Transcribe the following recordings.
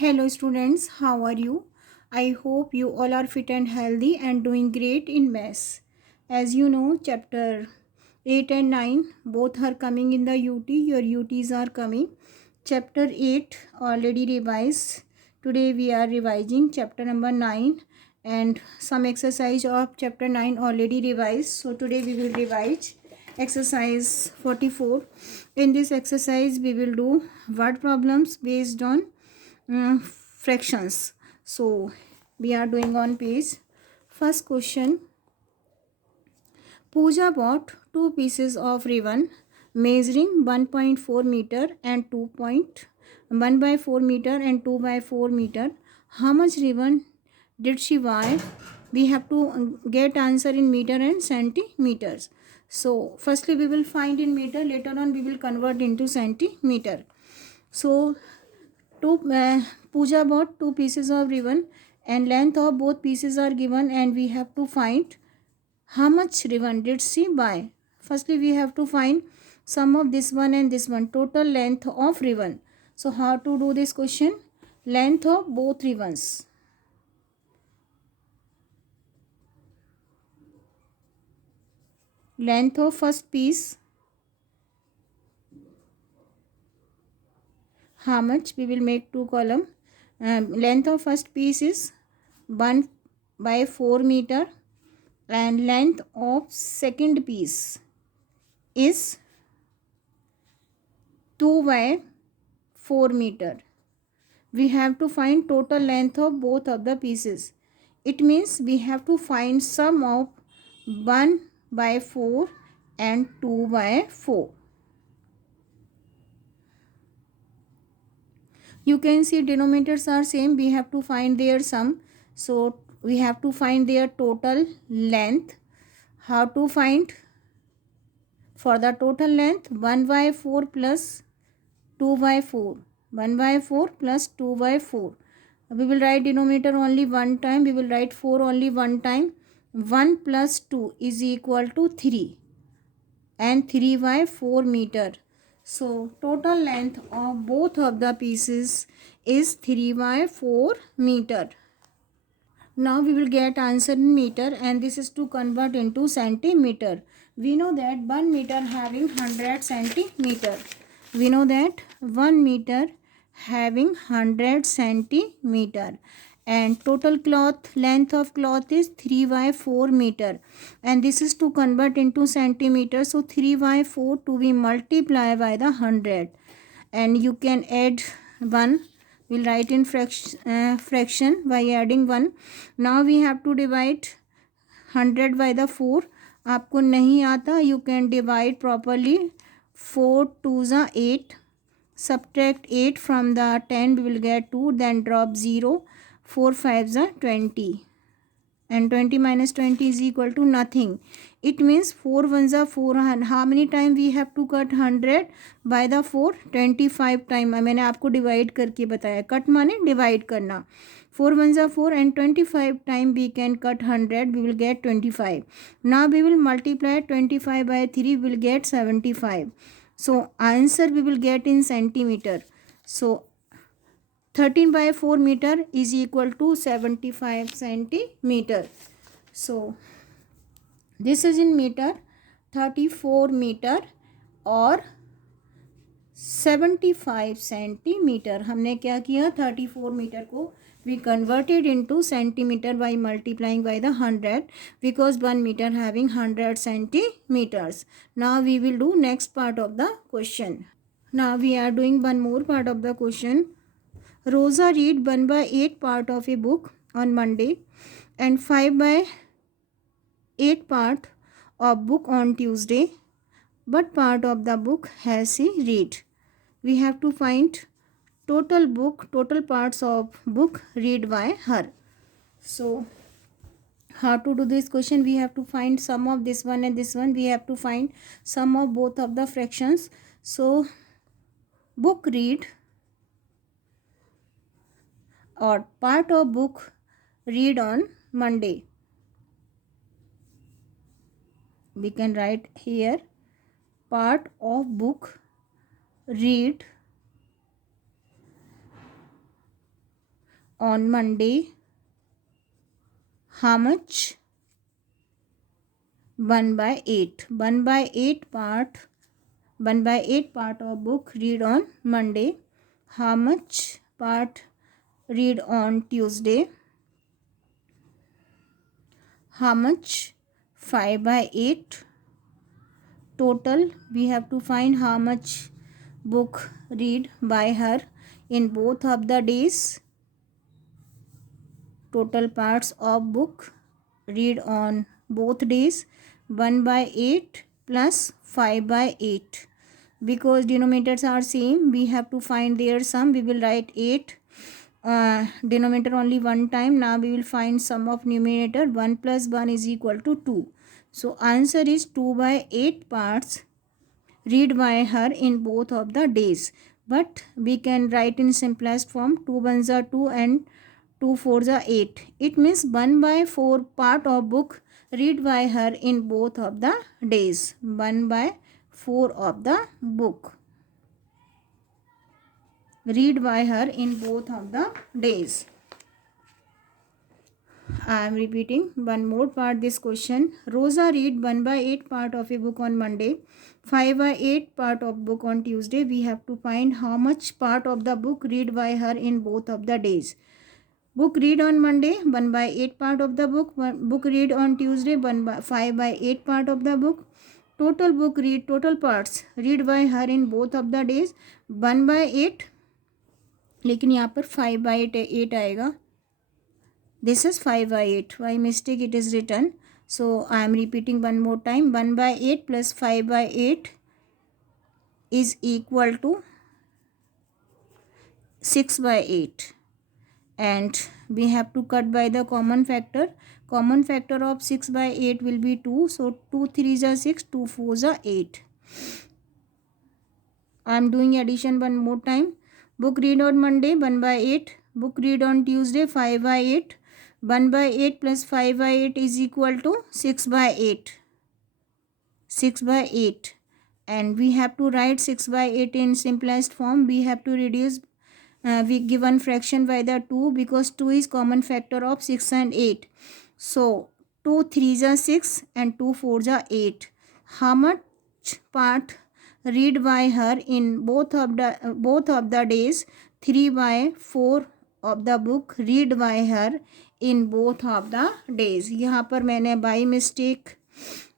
Hello students, how are you? I hope you all are fit and healthy and doing great in maths. As you know, chapter 8 and 9 both are coming in the UT. Your UTs are coming. Chapter 8 already revised. Today we are revising chapter number 9 and some exercise of chapter 9 already revised. So today we will revise exercise 44. In this exercise we will do word problems based on fractions. So we are doing on page. First question. Pooja bought two pieces of ribbon measuring 1.4 meter and 2.1 by 4 meter and 2 by 4 meter. How much ribbon did she buy? We have to get answer in meter and centimeters. So firstly we will find in meter, later on we will convert into centimeter. So Pooja bought two pieces of ribbon and length of both pieces are given and we have to find how much ribbon did she buy. Firstly we have to find sum of this one and this one, total length of ribbon. So how to do this question? Length of both ribbons. Length of first piece, how much? We will make two column. Length of first piece is 1 by 4 meter and length of second piece is 2 by 4 meter. We have to find total length of both of the pieces. It means we have to find sum of 1 by 4 and 2 by 4. You can see denominators are same. We have to find their sum. So we have to find their total length. How to find? For the total length, 1 by 4 plus 2 by 4. 1 by 4 plus 2 by 4. We will write denominator only one time. We will write 4 only one time. 1 plus 2 is equal to 3 and 3 by 4 meter. So total length of both of the pieces is 3 by 4 meter. Now we will get answer in meter and this is to convert into centimeter. We know that 1 meter having 100 centimeter. We know that 1 meter having 100 centimeter and total cloth length of cloth is 3 by 4 meter and this is to convert into centimeter. So 3 by 4 to be multiplied by the 100 and you can add 1. We'll write in fraction by adding 1. Now we have to divide 100 by the 4. आपको नहीं आता, you can divide properly. 4 2s are 8. Subtract 8 from the 10, we will get 2. Then drop 0. 4 5s are 20. And 20 minus 20 is equal to nothing. It means 4 ones are 4 and how many time we have to cut 100 by the 4? 25 time. मैंने आपको divide करके बताया. Cut माने divide करना. 4 ones are 4 and 25 time we can cut 100. We will get 25. Now we will multiply 25 by 3. We will get 75. So answer we will get in centimeter. So 13 by 4 meter is equal to 75 centimeter. So this is in meter. 34 meter और 75 centimetre. हमने क्या किया? 34 metre को we converted into centimeter by multiplying by the 100 because 1 meter having 100 centimeters. Now we will do next part of the question. Now we are doing one more part of the question. Rosa read 1 by 8 part of a book on Monday and 5 by 8 part of book on Tuesday. What part of the book has she read? We have to find total parts of book read by her. So how to do this question? We have to find sum of this one and this one. We have to find sum of both of the fractions. So book read or part of book read on Monday. We can write here part of book read on Monday. How much? 1/8. 1/8 part. 1/8 part of book read on Monday. How much part read on Tuesday? How much? 5/8. Total, we have to find how much book read by her in both of the days. Total parts of book read on both days. 1/8 plus 5/8. Because denominators are same, we have to find their sum. We will write 8 denominator only one time. Now we will find sum of numerator. 1 plus 1 is equal to 2. So answer is 2/8 parts read by her in both of the days. But we can write in simplest form. 2 ones are 2 and 2 fours are 8. It means 1/4 part of book read by her in both of the days. 1/4 of the book read by her in both of the days. I am repeating one more part this question. Rosa read 1/8 part of a book on Monday, 5/8 part of book on Tuesday. We have to find how much part of the book read by her in both of the days. Book read on Monday, 1/8 part of the book. Book read on Tuesday, 5/8 part of the book. Total book read, total parts read by her in both of the days. 1/8, लेकिन यहाँ पर 5/8 आएगा. This is 5/8. By mistake it is written. So I am repeating one more time. 1/8 plus 5/8 is equal to 6/8. And we have to cut by the common factor. Common factor of 6/8 will be 2. So 2 3s are 6, 2 4s are 8. I am doing addition one more time. Book read on Monday, 1/8. Book read on Tuesday, 5/8. 1/8 plus 5/8 is equal to 6/8. 6/8. And we have to write 6/8 in simplest form. We have to reduce we given fraction by the 2 because 2 is common factor of 6 and 8. So 2 3s are 6 and 2 4s are 8. How much part read by her in both of the days? 3/4 of the book read by her in both of the days. यहाँ पर मैंने by mistake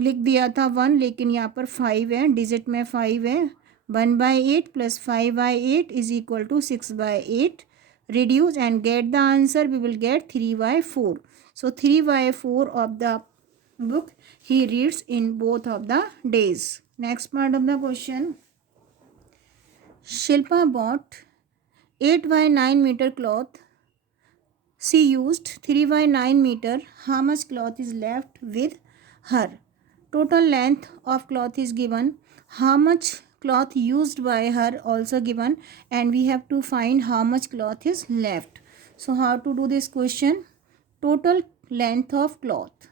लिख दिया था 1, लेकिन यहाँ पर 5 है, डिजिट में 5 है. 1/8 plus 5/8 is equal to 6/8. Reduce and get the answer. We will get 3/4. So 3/4 of the book he reads in both of the days. Next part of the question. Shilpa bought 8/9 meter cloth. She used 3/9 meter. How much cloth is left with her? Total length of cloth is given. How much cloth used by her also given, and we have to find how much cloth is left. So how to do this question? Total length of cloth.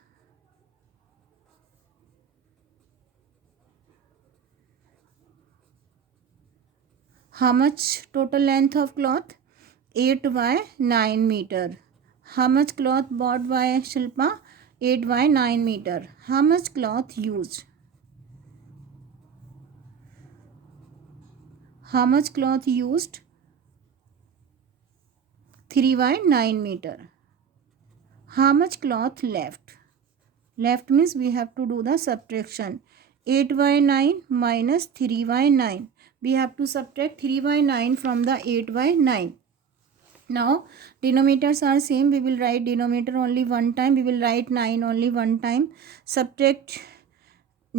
How much total length of cloth? 8/9 meter. How much cloth bought by Shilpa? 8/9 meter. How much cloth used? How much cloth used? 3/9 meter. How much cloth left? Left means we have to do the subtraction. 8/9 minus 3/9. We have to subtract 3/9 from the 8/9. Now denominators are same. We will write denominator only one time. We will write 9 only one time. Subtract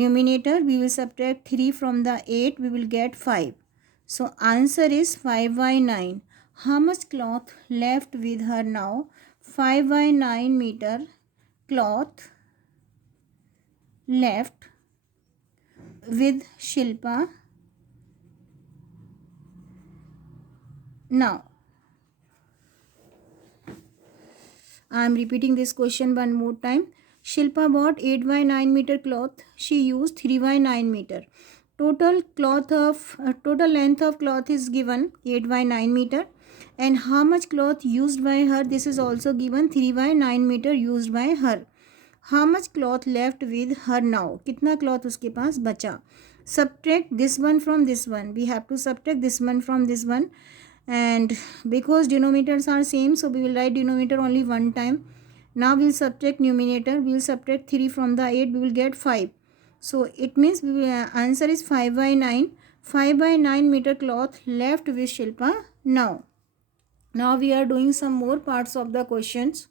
numerator. We will subtract 3 from the 8. We will get 5. So answer is 5/9. How much cloth left with her now? 5/9 meter cloth left with Shilpa. Now I am repeating this question one more time. Shilpa bought 8/9 meter cloth. She used 3/9 meter. Total length of cloth is given 8/9 meter. And how much cloth used by her, this is also given, 3 by 9 meter used by her. How much cloth left with her now, कितना cloth उसके पास बचा. Subtract this one from this one, we have to subtract this one from this one, and because denominators are same, so we will write denominator only one time. Now we will subtract numerator, we will subtract 3 from the 8, we will get 5. So it means we will, answer is 5 by 9. 5 by 9 meter cloth left with Shilpa now. Now we are doing some more parts of the questions.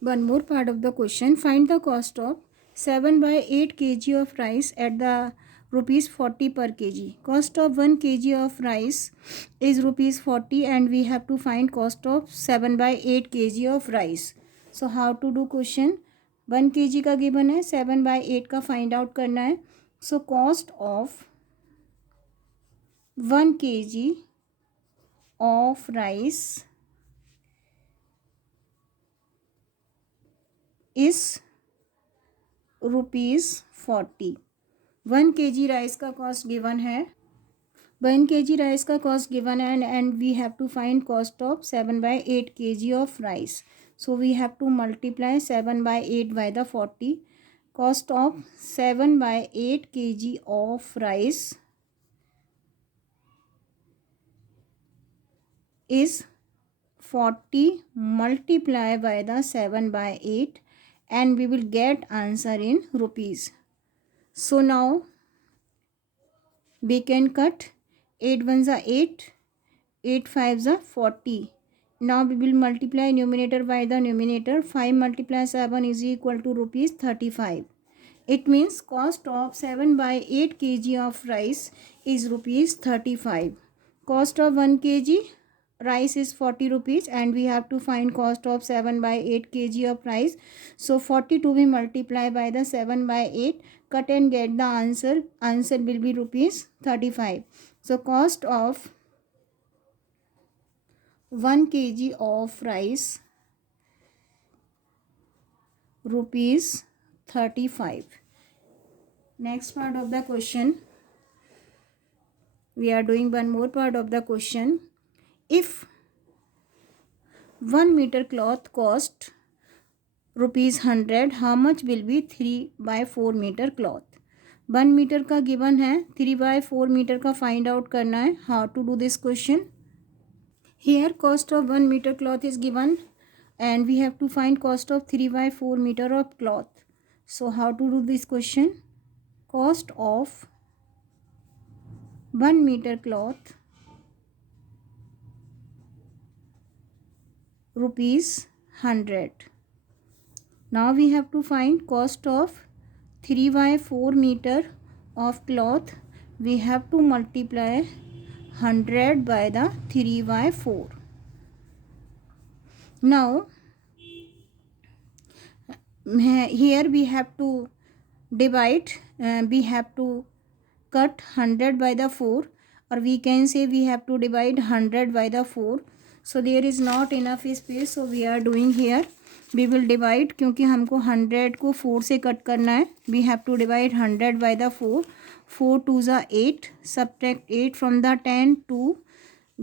One more part of the question. Find the cost of 7 by 8 kg of rice at the rupees 40 per kg. Cost of 1 kg of rice is rupees 40 and we have to find cost of 7 by 8 kg of rice. So how to do question? 1 kg का given है, 7 by 8 का find out करना है. So cost of 1 kg of rice is rupees 40. 1 kg rice का cost given है, 1 kg rice का cost given है and we have to find cost of 7 by 8 kg of rice. So we have to multiply 7 by 8 by the 40. Cost of 7 by 8 kg of rice is 40 multiply by the 7 by 8 and we will get answer in rupees. So now we can cut 8 ones are 8, 8 fives are 40. Now we will multiply numerator by the numerator. 5 multiply 7 is equal to rupees 35. It means cost of 7 by 8 kg of rice is rupees 35. Cost of 1 kg rice is 40 rupees and we have to find cost of 7 by 8 kg of rice. So 40 to be multiplied by the 7 by 8, cut and get the answer. Answer will be rupees 35. So cost of 1 kg of rice rupees 35. Next part of the question, we are doing one more part of the question. If 1 meter cloth cost rupees 100, how much will be 3 by 4 meter cloth? 1 meter का given है, 3 by 4 meter का find out करना है. How to do this question? Here cost of 1 meter cloth is given and we have to find cost of 3 by 4 meter of cloth. So how to do this question? Cost of 1 meter cloth rupees 100. Now we have to find cost of 3 by 4 meter of cloth. We have to multiply 100 by the 3 by 4. Now here we have to divide, we have to cut 100 by the 4, or we can say we have to divide 100 by the 4. So there is not enough space, so we are doing here, we will divide, क्योंकि हमको 100 को 4 से cut करना है. We have to divide 100 by the 4. 4 2s are 8, subtract 8 from the 10, 2,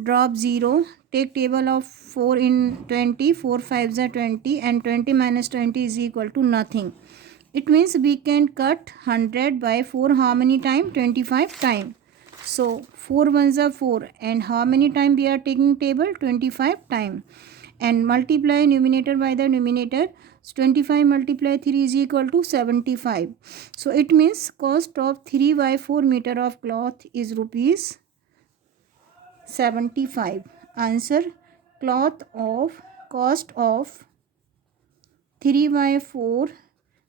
drop 0, take table of 4 in 20, 4 5s are 20 and 20 minus 20 is equal to nothing. It means we can cut 100 by 4 how many time? 25 time. So 4 ones are 4 and how many time we are taking table? 25 time. And multiply numerator by the numerator. So 25 multiply 3 is equal to 75. So it means cost of 3 by 4 meter of cloth is rupees 75. Answer, cost of 3 by 4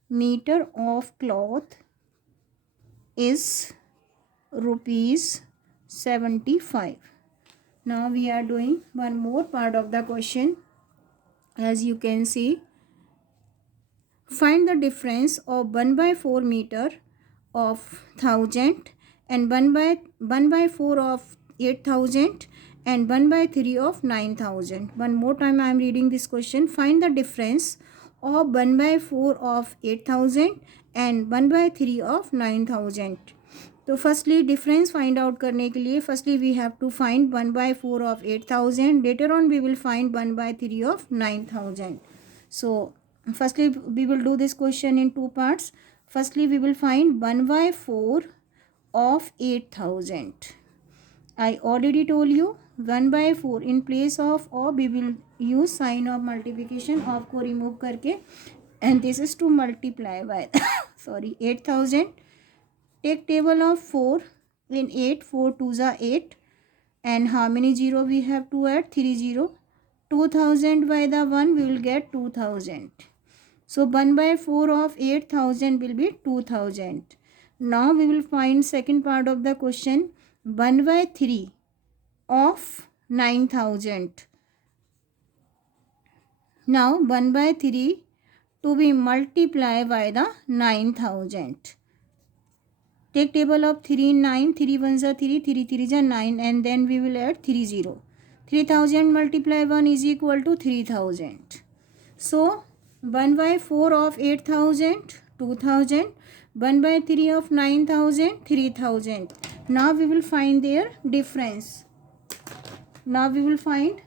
meter of cloth is rupees 75. Now we are doing one more part of the question. As you can see, find the difference of 1 by 4 meter of 1000 and 1 by 4 of 8000 and 1 by 3 of 9000. One more time I am reading this question. Find the difference of 1 by 4 of 8000 and 1 by 3 of 9000. तो firstly difference find out करने के लिए firstly we have to find 1/4 of 8,000. Later on we will find 1/3 of 9,000. So firstly we will do this question in two parts. Firstly we will find 1/4 of 8,000. I already told you 1/4 in place of we will use sign of multiplication of को remove करके, and this is to multiply by sorry 8,000. Take table of 4. In 8, 4 2s are 8. And how many 0 we have to add? 3 0. 2,000 by the 1 we will get 2,000. So 1/4 of 8,000 will be 2,000. Now we will find second part of the question. 1/3 of 9,000. Now 1/3 to be multiplied by the 9,000. Take table of 3 in 9. 3 1s are 3. 3 3s are 9. And then we will add 3 0. 3,000 multiply 1 is equal to 3,000. So 1/4 of 8,000, 2,000. 1/3 of 9,000, 3,000. Now we will find their difference. Now we will find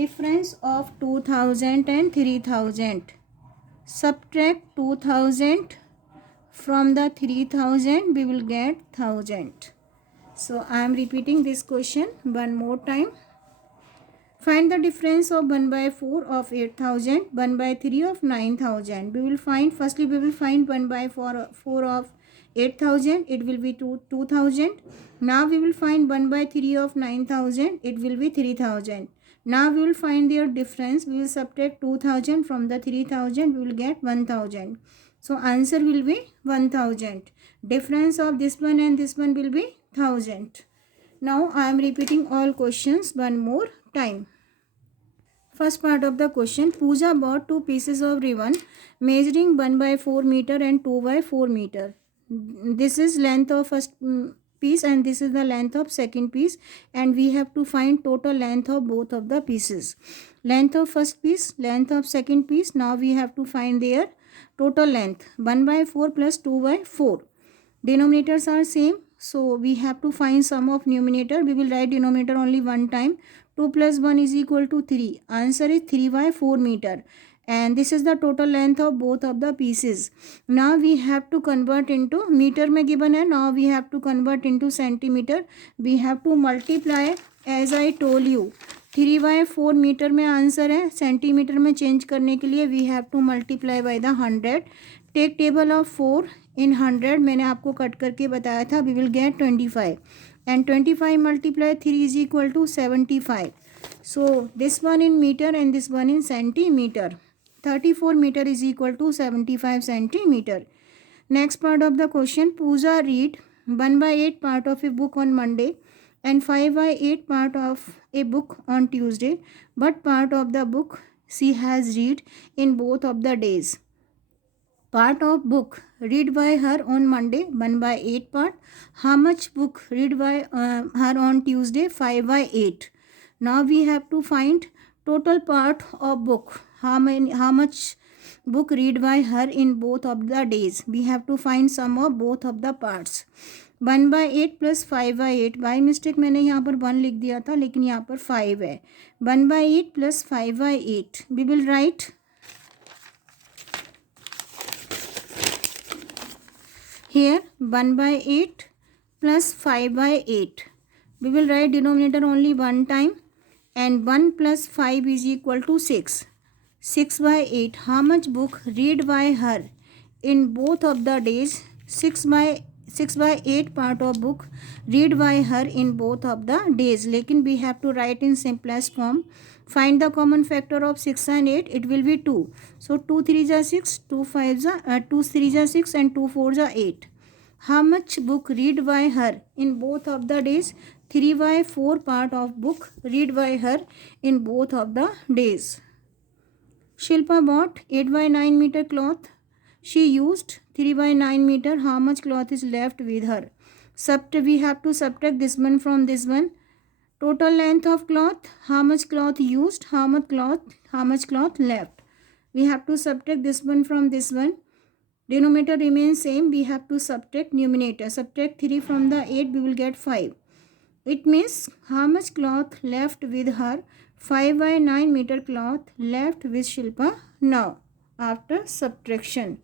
difference of 2,000 and 3,000. Subtract 2,000 from the 3,000 we will get 1,000. So I am repeating this question one more time. Find the difference of 1/4 of 8,000, 1/3 of 9,000. We will find firstly we will find 1/4 of 8,000. It will be 2,000. Now we will find 1/3 of 9,000. It will be 3,000. Now we will find their difference. We will subtract 2,000 from the 3,000. We will get 1,000. So answer will be 1,000. Difference of this one and this one will be 1,000. Now I am repeating all questions one more time. First part of the question. Pooja bought 2 pieces of ribbon measuring 1/4 meter and 2/4 meter. This is length of first piece and this is the length of second piece, and we have to find total length of both of the pieces. Length of first piece, length of second piece. Now we have to find their total length. 1/4 plus 2/4. Denominators are same, so we have to find sum of numerator. We will write denominator only one time. 2 plus 1 is equal to 3. Answer is 3/4 meter. And this is the total length of both of the pieces. Now we have to convert into meter में given है. Now we have to convert into centimeter. We have to multiply as I told you. 3/4 metre में answer है. Centimetre में change करने के लिए we have to multiply by the 100. Take table of 4 in 100. मैंने आपको कट करके बताया था. We will get 25. And 25 multiply 3 is equal to 75. So this one in meter and this one in centimeter. 34 meter is equal to 75 centimeter. Next part of the question. Pooja read 1/8 part of a book on Monday and 5/8 part of a book on Tuesday. But part of the book she has read in both of the days. Part of book read by her on Monday 1/8 part. How much book read by her on Tuesday? 5/8. Now we have to find total part of book. How much book read by her in both of the days. We have to find sum of both of the parts. 1/8 plus 5/8. By mistake मैंने यहाँ पर 1 लिख दिया था, लेकिन यहाँ पर 5 है. 1/8 plus 5/8. We will write here 1/8 plus 5/8. We will write denominator only one time, and 1 plus 5 is equal to 6. 6/8. How much book read by her in both of the days? 6/8 part of book read by her in both of the days. लेकिन we have to write in simplest form. Find the common factor of 6 and 8. It will be 2. So 2 3s are 6, 2 3s are 6, and 2 4s are 8. How much book read by her in both of the days? 3/4 part of book read by her in both of the days. Shilpa bought 8/9 meter cloth. She used 3/9 meter. How much cloth is left with her? We have to subtract this one from this one. Total length of cloth. How much cloth used? How much cloth left? We have to subtract this one from this one. Denominator remains same. We have to subtract numerator. Subtract 3 from the 8. We will get 5. It means how much cloth left with her? 5 by 9 meter cloth left with Shilpa now after subtraction.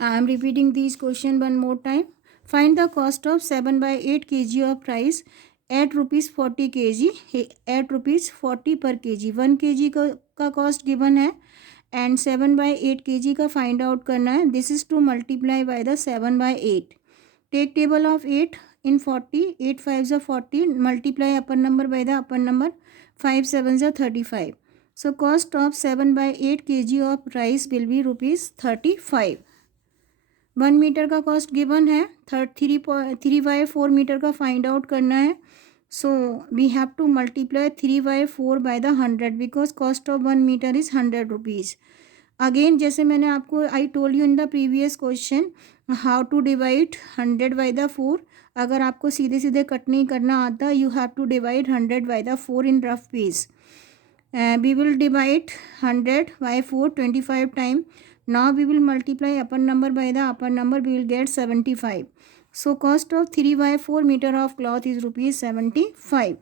I am repeating these question one more time. Find the cost of 7 by 8 kg of rice at rupees 40 kg at rupees 40 per kg. 1 kg का cost given है and 7 by 8 kg का find out करना है. This is to multiply by the 7 by 8. Take table of 8 in 40. 8 5s are 40. Multiply upper number by the upper number. 5 7s are 35. So cost of 7 by 8 kg of rice will be rupees 35. 1 metre का cost given है. 3/4 metre का find out करना है. So we have to multiply 3/4 by the 100 because cost of 1 metre is 100 rupees. Again जैसे मैंने आपको I told you in the previous question how to divide 100 by the 4. अगर आपको सीधे सीधे कट नहीं करना आता you have to divide 100 by the 4 in rough piece. We will divide 100 by 4 25 times. Now we will multiply upper number by the upper number. We will get 75. So cost of 3/4 meter of cloth is rupees 75.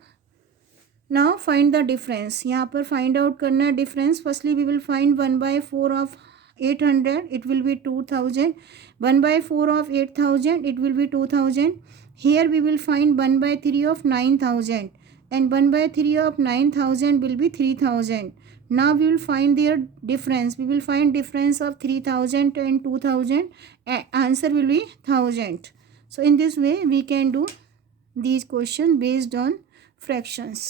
Now find the difference. यहाँ पर find out करना है difference. Firstly we will find 1/4 of 800. It will be 2000. 1/4 of 8000. It will be 2000. Here we will find 1/3 of 9000. And 1/3 of 9000 will be 3000. Now we will find their difference. We will find difference of 3000 and 2000. Answer will be 1000. So in this way we can do these questions based on fractions.